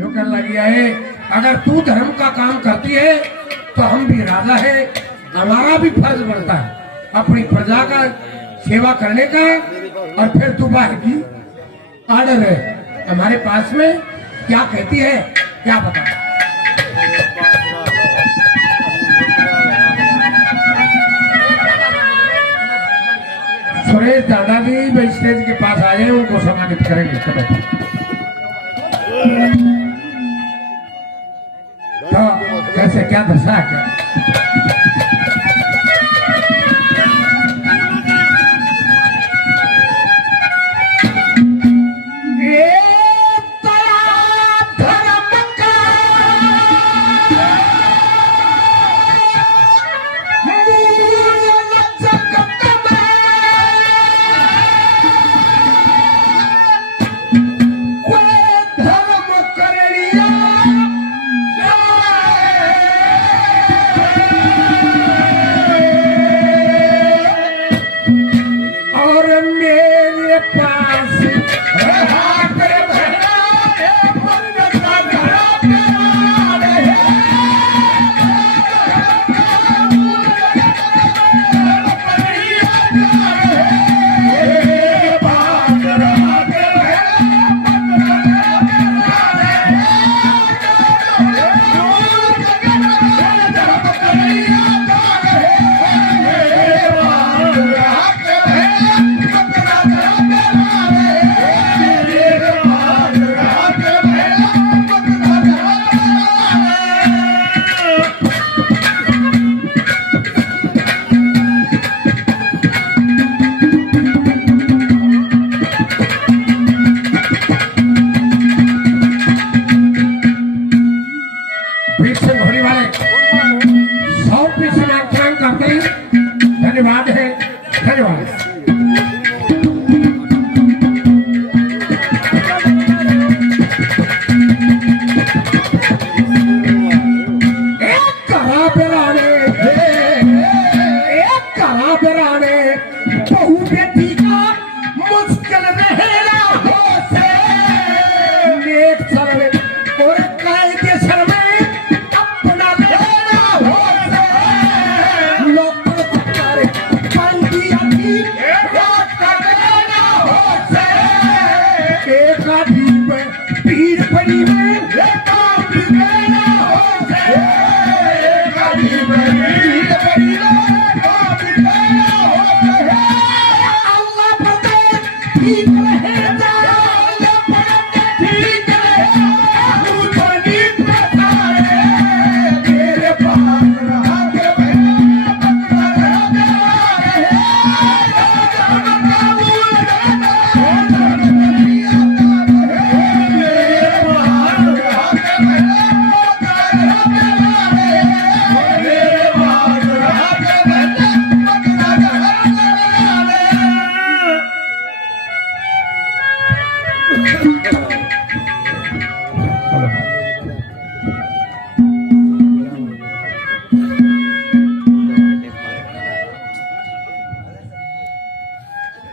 यो कर लगी है, अगर तू धर्म का काम करती है तो हम भी राजा है, हमारा भी फर्ज बनता है अपनी प्रजा का सेवा करने का। और फिर तू बाहरी ऑर्डर है हमारे पास में, क्या कहती है क्या बता। सुरेश दादाजी स्टेज के पास आ जाए, उनको सम्मानित करेंगे। तो कैसे क्या दशा है क्या? धन्यवाद है, धन्यवाद। बहु बेटी का मुश्किल रहेगा हो से नेक सर्वे और कायदे सर्वे अपना लेना हो से लोग करे बंदी अभी रात का लेना हो से एक आधी पे पीर पड़ी में काम भी लेना हो से एक आधी पे पीर पड़ी में काम भी लेना हो से अल्लाह पते ठीक रहे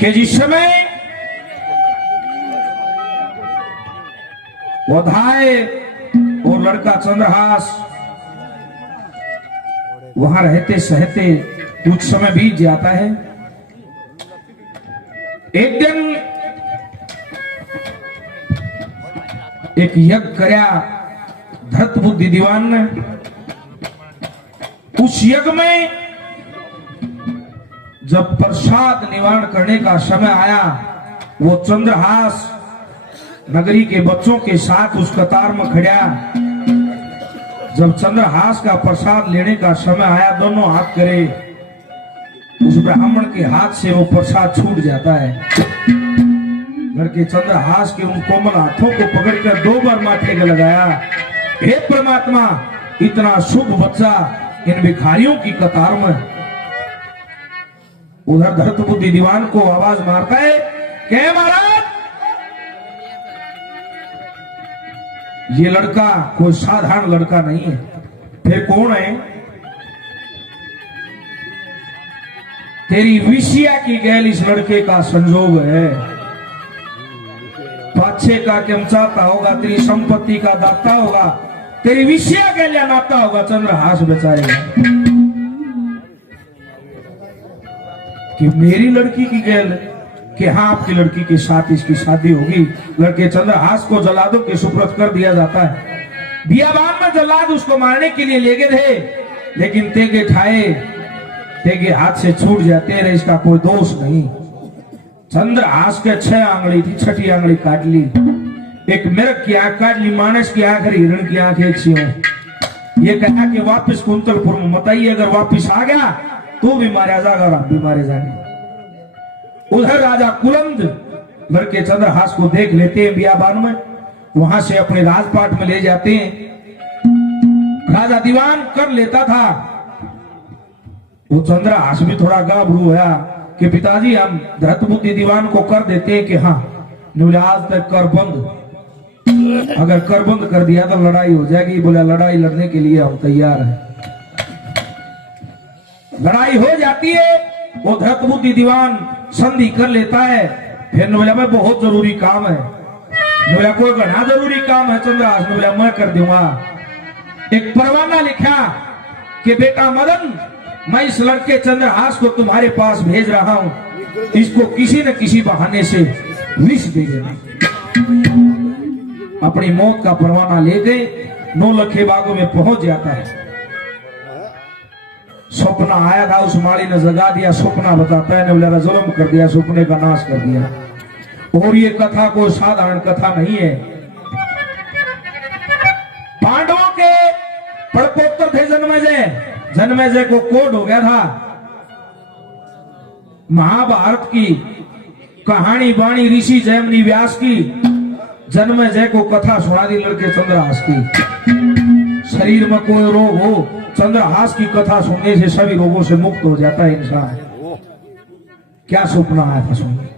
कि जिस समय वधाए और लड़का चंद्रहास वहां रहते सहते कुछ समय बीत जाता है। एक दिन एक यज्ञ करया धरत बुद्धि दीवान ने। उस यज्ञ में जब प्रसाद निवारण करने का समय आया, वो चंद्रहास नगरी के बच्चों के साथ उस कतार में खड़ा। जब चंद्रहास का प्रसाद लेने का समय आया, दोनों हाथ करे, उस ब्राह्मण के हाथ से वो प्रसाद छूट जाता है। घर के चंद्रहास के उन कोमल हाथों को पकड़कर 2 बार माथे का लगाया, हे परमात्मा, इतना शुभ बच्चा इन भिखारियों की कतार में। उधर धरत बुद्धि दीवान को आवाज मारता है, क्या महाराज, ये लड़का कोई साधारण लड़का नहीं है। फिर कौन है? तेरी विषया की गैल इस लड़के का संजोग है। बादशाह का केम चाहता होगा, तेरी संपत्ति का दाता होगा, तेरी विषय के लिए नाता होगा। चंद्रहास बेचारेगा कि मेरी लड़की की गैल कि हाँ आपकी लड़की के साथ इसकी शादी होगी। लड़के चंद्रहास को जल्लादों के सुपुर्द कर दिया जाता है। बियाबान में जल्लाद उसको मारने के लिए ले गए थे, लेकिन तेगे ठाए, तेगे हाथ से छूट जाते रहे, इसका कोई दोष नहीं। चंद्रहास के 6 आंगली थी, 6ठी आंगली काट ली। एक मिर्ग की आंख काट ली, मानस की आंख, हिरण की आंख एक सी हो। ये कहा कि वापस कुंतलपुर में मत आइए, अगर वापस आ गया तो भी मारा जाएगा और आप भी मारे जाएंगे। उधर राजा कुलंद लड़के चंद्रहास को देख लेते हैं बियाबान में, वहां से अपने राजपाट में ले जाते हैं। राजा दीवान कर लेता था। वो चंद्रहास भी थोड़ा गाभरू है कि पिताजी हम धृतबुद्धि दीवान को कर देते हैं कि हाँ आज तक कर बंद, अगर कर बंद कर दिया तो लड़ाई हो जाएगी। बोला लड़ाई लड़ने के लिए हम तैयार हैं। लड़ाई हो जाती है, वो धृतबुद्धि दीवान संधि कर लेता है। फिर ने बोला मैं बहुत जरूरी काम है। बोला कोई घना जरूरी काम है चंद्रहास ने बोला मैं कर दूंगा। एक परवाना लिखा कि बेटा मदन, मैं इस लड़के चंद्रहास को तुम्हारे पास भेज रहा हूं, इसको किसी न किसी बहाने से विष दे देना। अपनी मौत का परवाना ले गए, 9 लखे बागों में पहुंच जाता है। सपना आया था, उस माली ने जगा दिया। सपना बताता है, ने जुल्म कर दिया, सपने का नाश कर दिया। और ये कथा कोई साधारण कथा नहीं है। पांडवों के पड़पोतर थे जन्मेजय को कोड हो गया था। महाभारत की कहानी बाणी ऋषि जयमनी व्यास की जन्मेजय को कथा सुना दी लड़के चंद्रहास की। शरीर में कोई रोग हो, चंद्रहास की कथा सुनने से सभी रोगों से मुक्त हो जाता है इंसान। क्या सपना आया था सुनिए।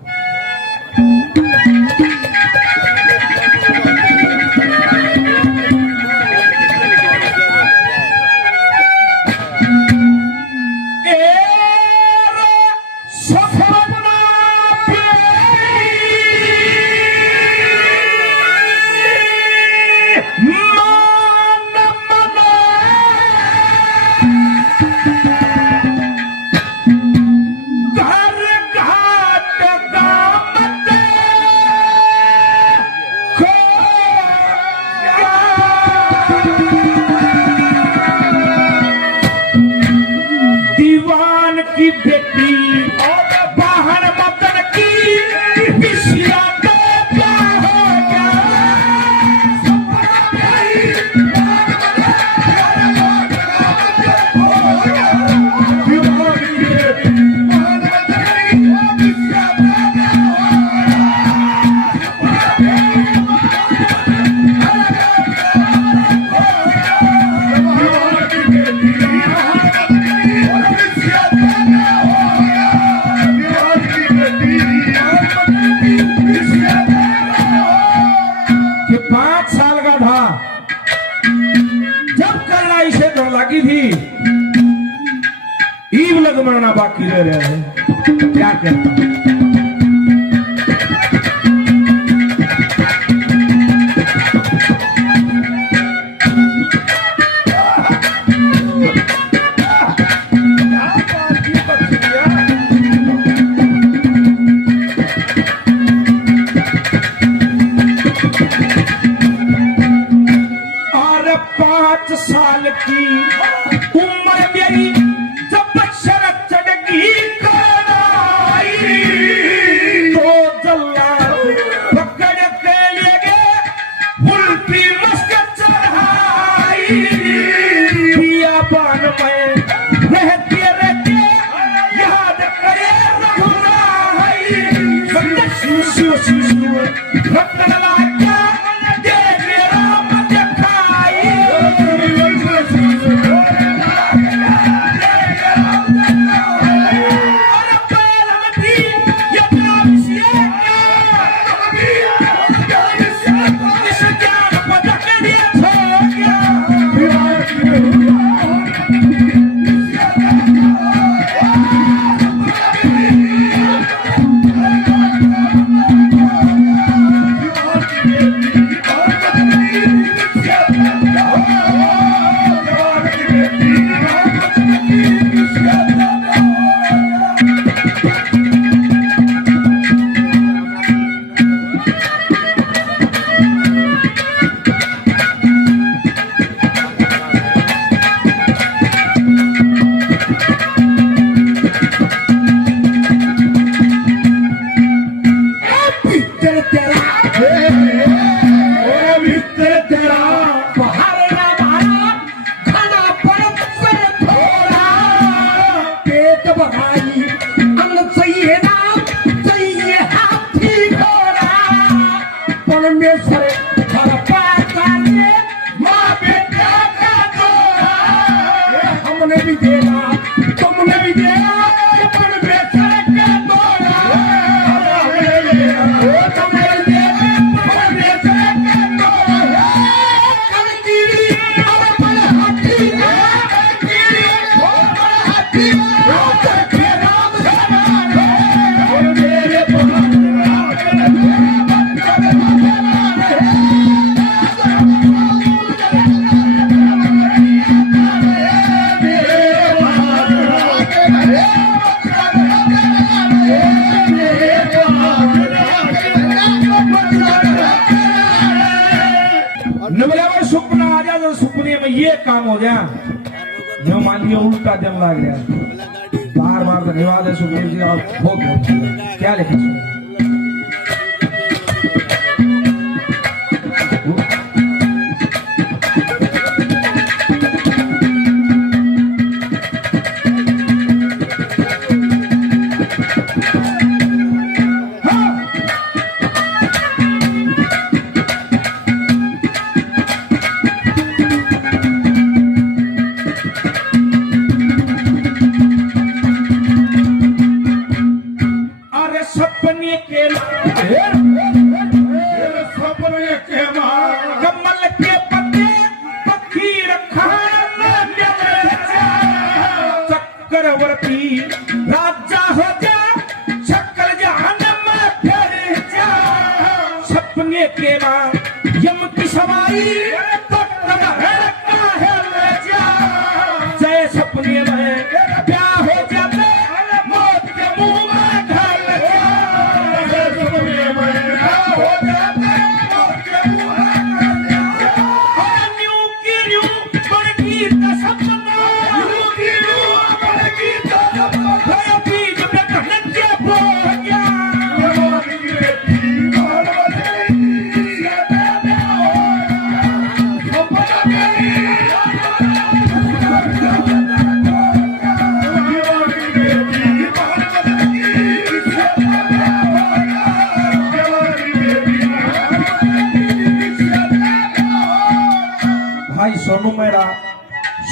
बाकी रह रहे हैं, क्या करता। और 5 साल की उम्र मेरी तेरा बाहर ना मारा खाना पड़त से थोड़ा पेट भराई अन्न चाहिए ना चाहिए हाथी घोड़ा परमेश्वर घर पाता ने माँ बेटा का जोड़ा हमने भी देना तुमने भी देना परमेश्वर का जोड़ा तुमने भी देना परमेश्वर का जोड़ा कनकीरी और बड़े हाथी कनकीरी और बड़े हाथी चरखे राम समान मेरे नबलावर सपना आ जाए तो सपने में ये काम हो गया जो मान लिया उल्टा दिन लग गया बार बार धन्यवाद है सुखदेव जी और बहुत क्या लिखा अरे सपने के सपने के मां कमल के पत्ते पक्षी रखा चक्रवर्ती राजा हो जा शक्कर जहन्नम में फिर जा सपने के मां यम की सवारी तो तुम्हारे काहे ले जा जय सपने में ब्याह हो जाते मौत के मुंह में ढल जा सपने में हो जाते मौत के मुंह में ढल जा और न्यू की न्यू बड़की का सपना न्यू की न्यू बड़की का सपना भय बीज पे कहन के बो गया हमारी बेटी भगवती सीता भाई सोनू मेरा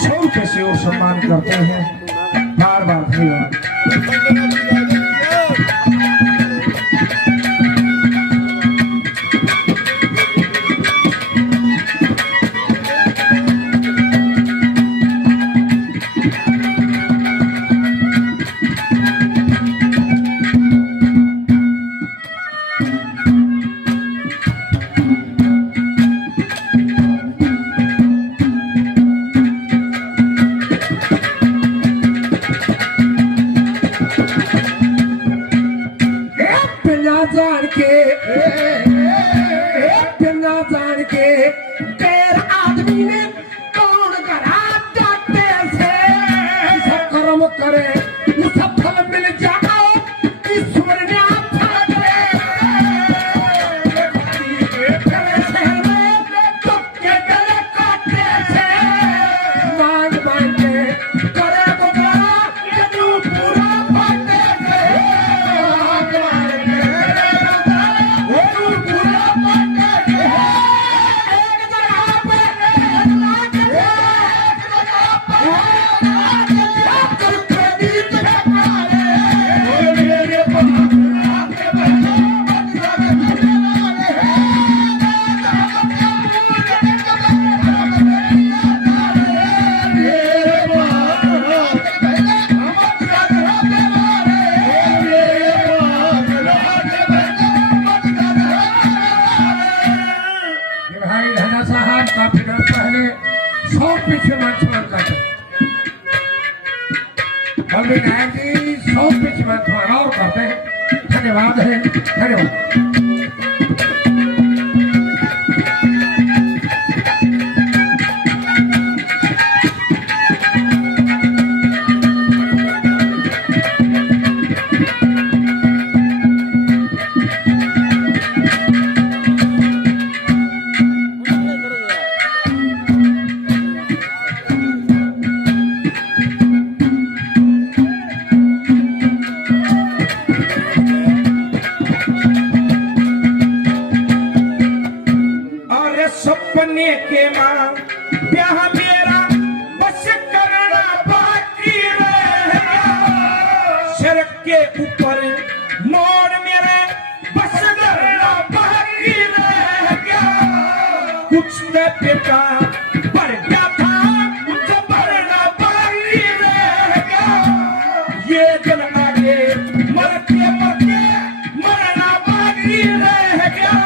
100 रुपए से वो सम्मान करते हैं बार बार धन्यवाद बिना जान के पैर आदमी ने कौन करा जाते से कर्म करे उस फल मिल जाओ ईश्वर ने अच्छा दे शहर में के गले काटे से मांग मांग के करे गुजारा यदि पूरा बाटे से मांग मांग के वो पूरा बाटे से एक जगह पे 1 लाख एक जगह पे 1 लाख करके नीत मारे ओ मेरे पहाड़ के बच्चों भाई धना साहब काफी दिन पहले 100 पीछे मंच में करते और विनायक जी 100 पीछे मंच और करते हैं धन्यवाद है धन्यवाद के मां ब्याह मेरा बस करना बाकी रह गया। सड़क के ऊपर मोड़ मेरे बस करना बाकी रह गया। कुछ न बेटा बढ़ गया था, कुछ बढ़ना बाकी रह गया। ये दिन आगे मरते मरते मरना बाकी रह गया।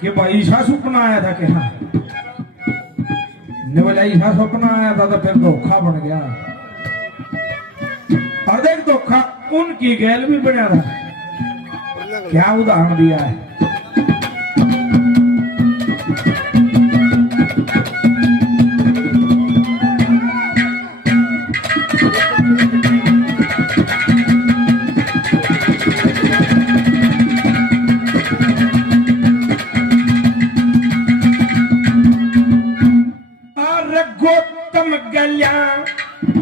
कि भाई ऐसा सपना आया था कि हाँ ने बोला ऐसा सपना आया था तो फिर धोखा बन गया। और देख धोखा उनकी गैल भी बना था। क्या उदाहरण दिया है। गोतम गल्या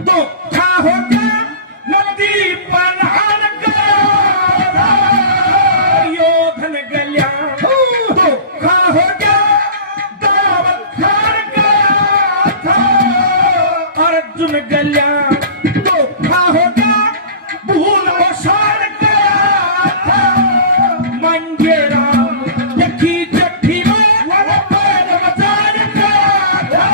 धोखा हो गया नदी पनहान गया। योधन गल्या धोखा हो गया दावत खान गया था। अर्जुन गल्या धोखा हो गया भूल वसान गया था। मंगेरा यकी जट्ठी में वाला पैर मचान गया था।